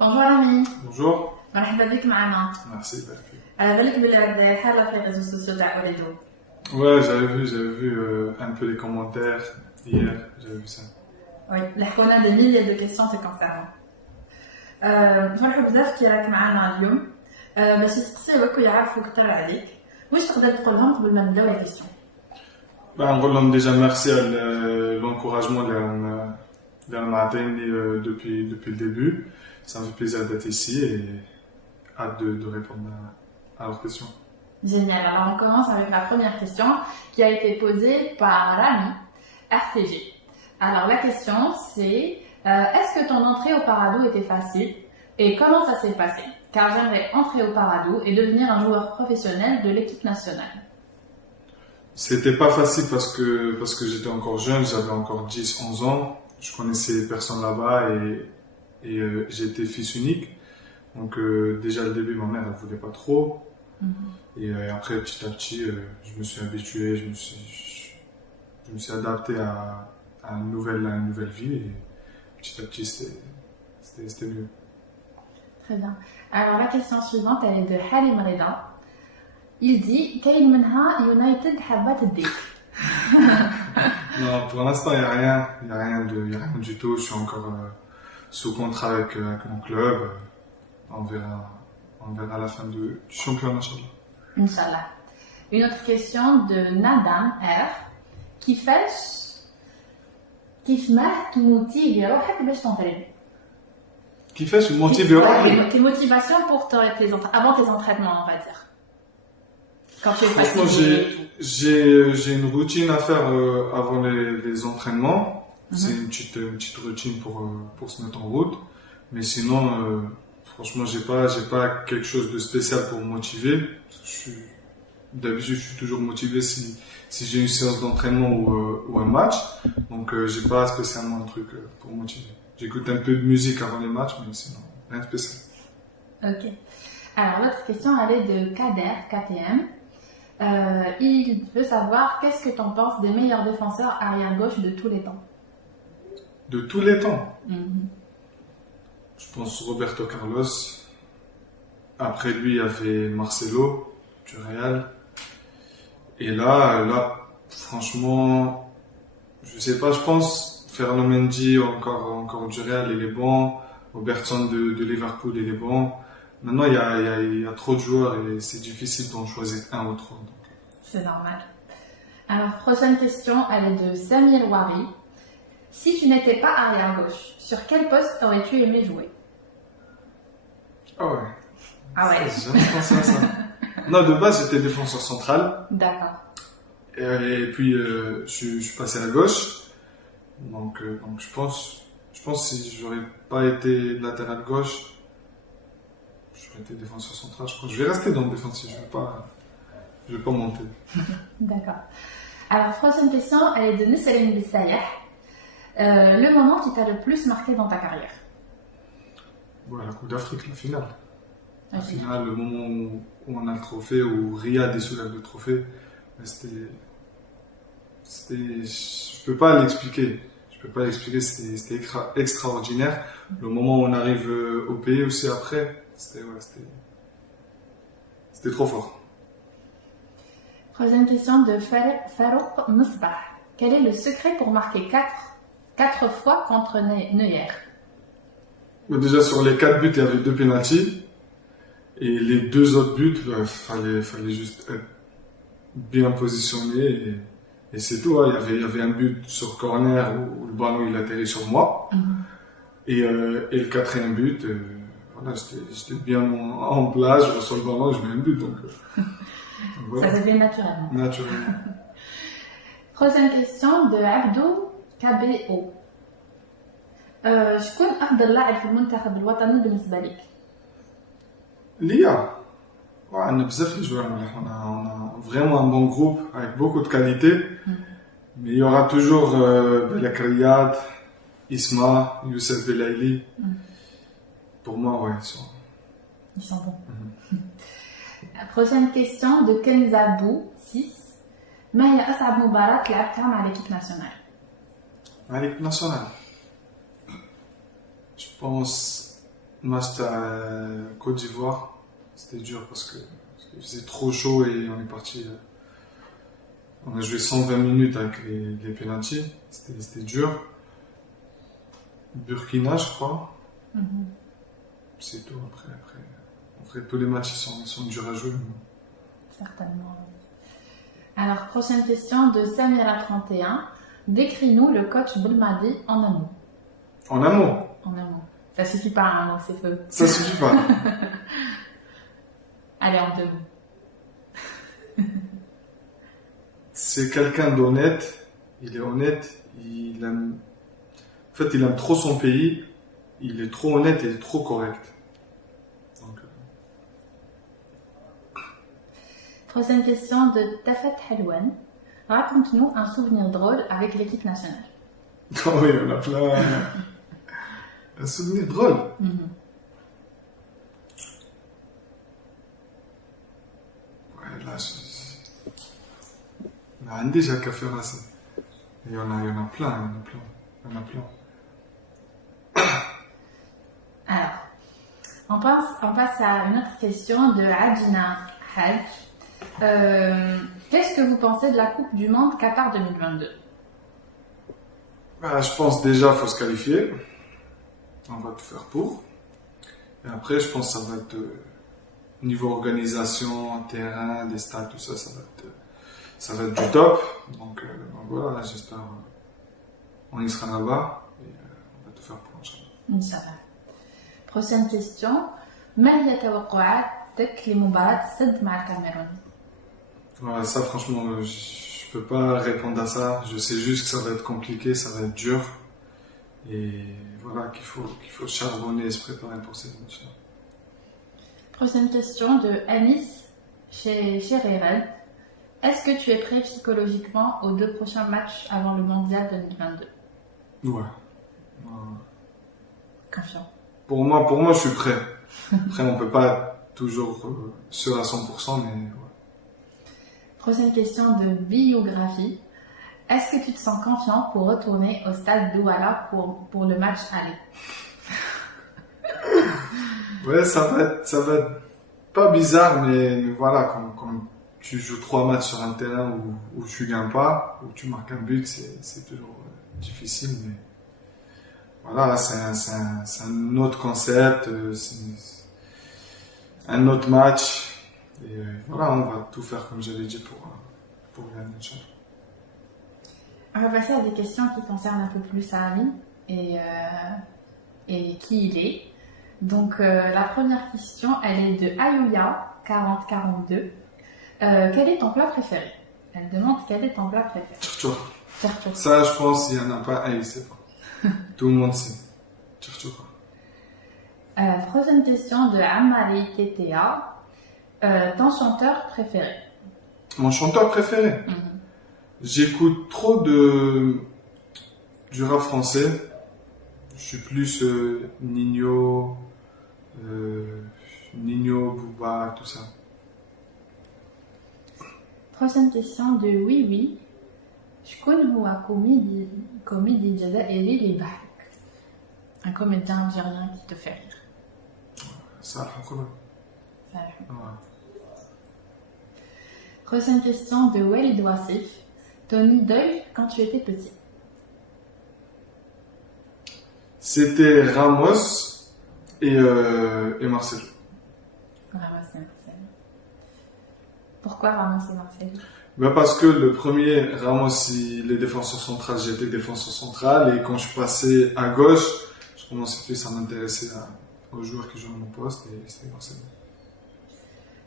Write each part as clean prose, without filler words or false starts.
Bonjour Ami, Bonjour. مرحبا بك معنا. Merci, Berky. على بالك بلي راك داير حالة في الريزو سوسيو تاع وليدو. Ouais, j'avais vu un peu les commentaires hier, j'avais vu ça. Oui, نحكوا لنا des milliers de questions te concernant. نفرحوا بزاف كي راك معنا اليوم باش تسقسيوك ويعرفوك أكثر عليك. واش تقدر تقول لهم قبل ما نبداو لا كيسيون؟ نقول لهم déjà merci à l'encouragement اللي معطيني depuis le début. Ça me fait plaisir d'être ici et hâte de répondre à leurs questions. Génial, alors on commence avec la première question qui a été posée par Rami, RTG. Alors la question c'est est-ce que ton entrée au Parado était facile et comment ça s'est passé? Car j'aimerais entrer au Parado et devenir un joueur professionnel de l'équipe nationale. C'était pas facile parce que j'étais encore jeune, j'avais encore 10-11 ans. Je connaissais personne là-bas et j'étais fils unique. Donc déjà au début, ma mère elle voulait pas trop. Et après petit à petit, je me suis habitué, je me suis adapté à une nouvelle vie et petit à petit c'était mieux. Très bien. Alors la question suivante elle est de Halim Reda. Il dit كاين منها يونايتد حابة تديك. Non, pour l'instant il y a rien du tout. Je suis encore sous contrat avec mon club. On verra à la fin du championnat, Inch'Allah. Inch'Allah. Une autre question de Nadam R. كيف ما تموتيفي روحك باش تنطريني؟ كيفاش موتيفي روحي؟ Quelle motivation pour avant tes entraînements, on va dire. Quand tu es Franchement, j'ai une routine à faire avant les entraînements. C'est une petite routine pour se mettre en route. Mais sinon, franchement, j'ai pas quelque chose de spécial pour me motiver. D'habitude, je suis toujours motivé si j'ai une séance d'entraînement ou un match. Donc, j'ai pas spécialement un truc pour me motiver. J'écoute un peu de musique avant les matchs, mais sinon, rien de spécial. Ok. Alors, l'autre question, elle est de Kader, KTM. Il veut savoir qu'est-ce que tu en penses des meilleurs défenseurs arrière-gauche de tous les temps. De tous les temps. Je pense Roberto Carlos. Après lui, il y avait Marcelo du Real. Et là, franchement, je sais pas, je pense Ferland Mendy encore du Real, il est bon. Robertson de Liverpool, il est bon. Maintenant, il y a trop de joueurs et c'est difficile d'en choisir un ou trois. Donc. C'est normal. Alors, prochaine question, elle est de Samir Wari. Si tu n'étais pas arrière-gauche, sur quel poste aurais-tu aimé jouer? Ah ouais. Ah ouais. J'ai jamais pensé à ça. Non, de base, j'étais défenseur central. D'accord. Et puis, je suis passé à gauche. Donc je pense si j'aurais pas été latéral gauche, j'aurais été défenseur central. Je crois que je vais rester dans le défensif. Je vais pas monter. D'accord. Alors, prochaine question, elle est de Nussaline Bissayah. Le moment qui t'a le plus marqué dans ta carrière? Ouais, la Coupe d'Afrique, la finale. La Ok. finale, le moment où on a le trophée, où Riyad soulève le trophée, je peux pas l'expliquer. C'était extraordinaire. Le moment où on arrive au pays aussi après, c'était trop fort. Prochaine question de Farouk Misbah. Quel est le secret pour marquer 4 fois contre Neuer? Mais déjà sur les 4 buts, il y avait 2 pénaltys. Et les 2 autres buts, fallait juste être bien positionné. Et c'est tout. Hein. Il y avait un but sur corner où le ballon il atterrit sur moi. Et le 4e but, voilà, j'étais bien en place, je reçois le ballon, je mets un but. Donc, voilà. Ça se fait naturellement. Naturellement. Prochaine question de Abdou KBO. شكون أفضل لاعب في المنتخب الوطني بالنسبة لك؟ L'IA. Ouais, on a bzaf les joueurs. On a vraiment un bon groupe avec beaucoup de qualité. Mais il y aura toujours Belak Riyad, Isma, Youssef Belaïli. Pour moi, ouais, Ils sont bons. La prochaine question de Kenzabou 6. ما هي أصعب مباراة لعبتها مع l'équipe nationale? L'équipe nationale. Je pense Moi, c'était à Côte d'Ivoire. C'était dur parce qu'il faisait trop chaud et on est parti. On a joué 120 minutes avec les pénaltys. C'était dur. Burkina, je crois. C'est tout. Après, tous les matchs sont durs à jouer. Certainement. Alors, prochaine question de Samira31. Décris-nous le coach Belmadi en un mot. En amont. En un mot. Ça suffit pas, un mot, c'est peu. Ça suffit pas. Allez, en 2 mots. C'est quelqu'un d'honnête. Il est honnête. Il aime trop son pays. Il est trop honnête et il est trop correct. Donc, Prochaine question de Tafat Helwan. Raconte-nous un souvenir drôle avec l'équipe nationale. oh oui, on a plein. Un souvenir drôle. Ouais, là, on a déjà qu'à faire là. Il y en a plein. Alors, on passe à une autre question de Adina Haj. Qu'est-ce que vous pensez de la Coupe du Monde Qatar 2022? Je pense déjà qu'il faut se qualifier. On va tout faire pour. Et après, je pense que ça va être niveau organisation, terrain, des stades, tout ça, ça va être du top. Donc voilà, j'espère on y sera là-bas et on va tout faire pour Inch'Allah. Prochaine question. ما هي توقعاتك لمباراة السد مع الكاميرون؟ Ouais, ça, franchement, je peux pas répondre à ça. Je sais juste que ça va être compliqué, ça va être dur. Et voilà, qu'il faut charbonner et se préparer pour ces matchs. Prochaine question de Anis chez Rérel. Est-ce que tu es prêt psychologiquement aux 2 prochains matchs avant le mondial 2022? Ouais. Confiant. Pour moi, je suis prêt. Après, on peut pas toujours sûr à 100%, mais ouais. Prochaine question de biographie. Est-ce que tu te sens confiant pour retourner au stade Douala pour le match aller? Ouais, ça va être pas bizarre, mais voilà, quand tu joues 3 matchs sur un terrain où tu gagnes pas, où tu marques un but, c'est toujours difficile, mais voilà, c'est un autre concept, c'est un autre match. Et voilà, on va tout faire comme j'avais dit pour gagner. On va passer à des questions qui concernent un peu plus Ami et qui il est. Donc la première question, elle est de Ayuya 4042. Quel est ton plat préféré? Elle demande quel est ton plat préféré. Tchurchour. Tchurchour. Ça, je pense qu'il n'y en a pas un, il sait pas. Tout le monde sait. Tchurchour. Prochaine question de Amali TTA. Ton chanteur préféré? Mon chanteur préféré? J'écoute trop du rap français. Je suis plus Nino, Booba, tout ça. Prochaine question de Oui Oui. شكون هو كوميدي جزائري اللي يضحك? Un comédien algérien qui te fait rire. Ça, pourquoi? Prochaine question de Walid Wassif. Ton idole quand tu étais petit? C'était Ramos et Marcelo. Ramos et Marcelo. Pourquoi Ramos et Marcelo? Parce que le premier, Ramos, il est défenseur central, j'étais défenseur central, et quand je suis passé à gauche, je commençais plus à m'intéresser aux joueurs qui jouent à mon poste, et c'était Marcelo.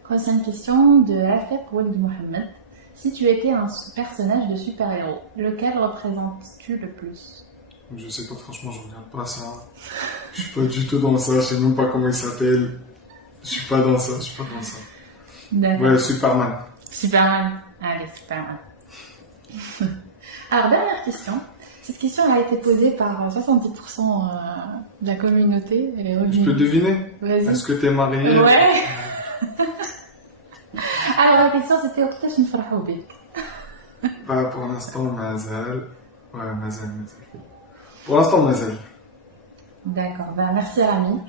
Prochaine question de Afek Walid Mohamed. Si tu étais un personnage de super-héros, lequel représentes-tu le plus? Je sais pas, franchement, je regarde pas ça. Je suis pas du tout dans ça, je sais même pas comment il s'appelle. Je suis pas dans ça. D'accord. Ouais, Superman. Superman. Allez, Superman. Alors, dernière question. Cette question a été posée par 70% de la communauté. Elle est revenue. Je peux deviner? Vas-y. Est-ce que t'es marié? Ouais. Alors, la question c'était وقتاش نفرحوا بك? Pour l'instant, Mazal. Ouais, Mazal. Pour l'instant, Mazal. D'accord. Ben, merci Rami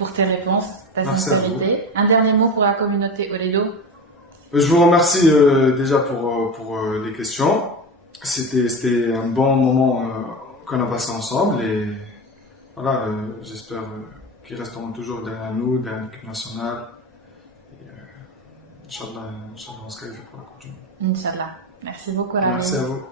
pour tes réponses, ta Merci à vous. sincérité. Un dernier mot pour la communauté Oledo? Je vous remercie déjà pour les questions. C'était un bon moment qu'on a passé ensemble et voilà, j'espère qu'ils resteront toujours derrière nous, derrière l'équipe nationale. Et, Inch'Allah, on se qualifie pour la Coupe du Monde. Inch'Allah. Merci beaucoup, Rami. Merci à vous.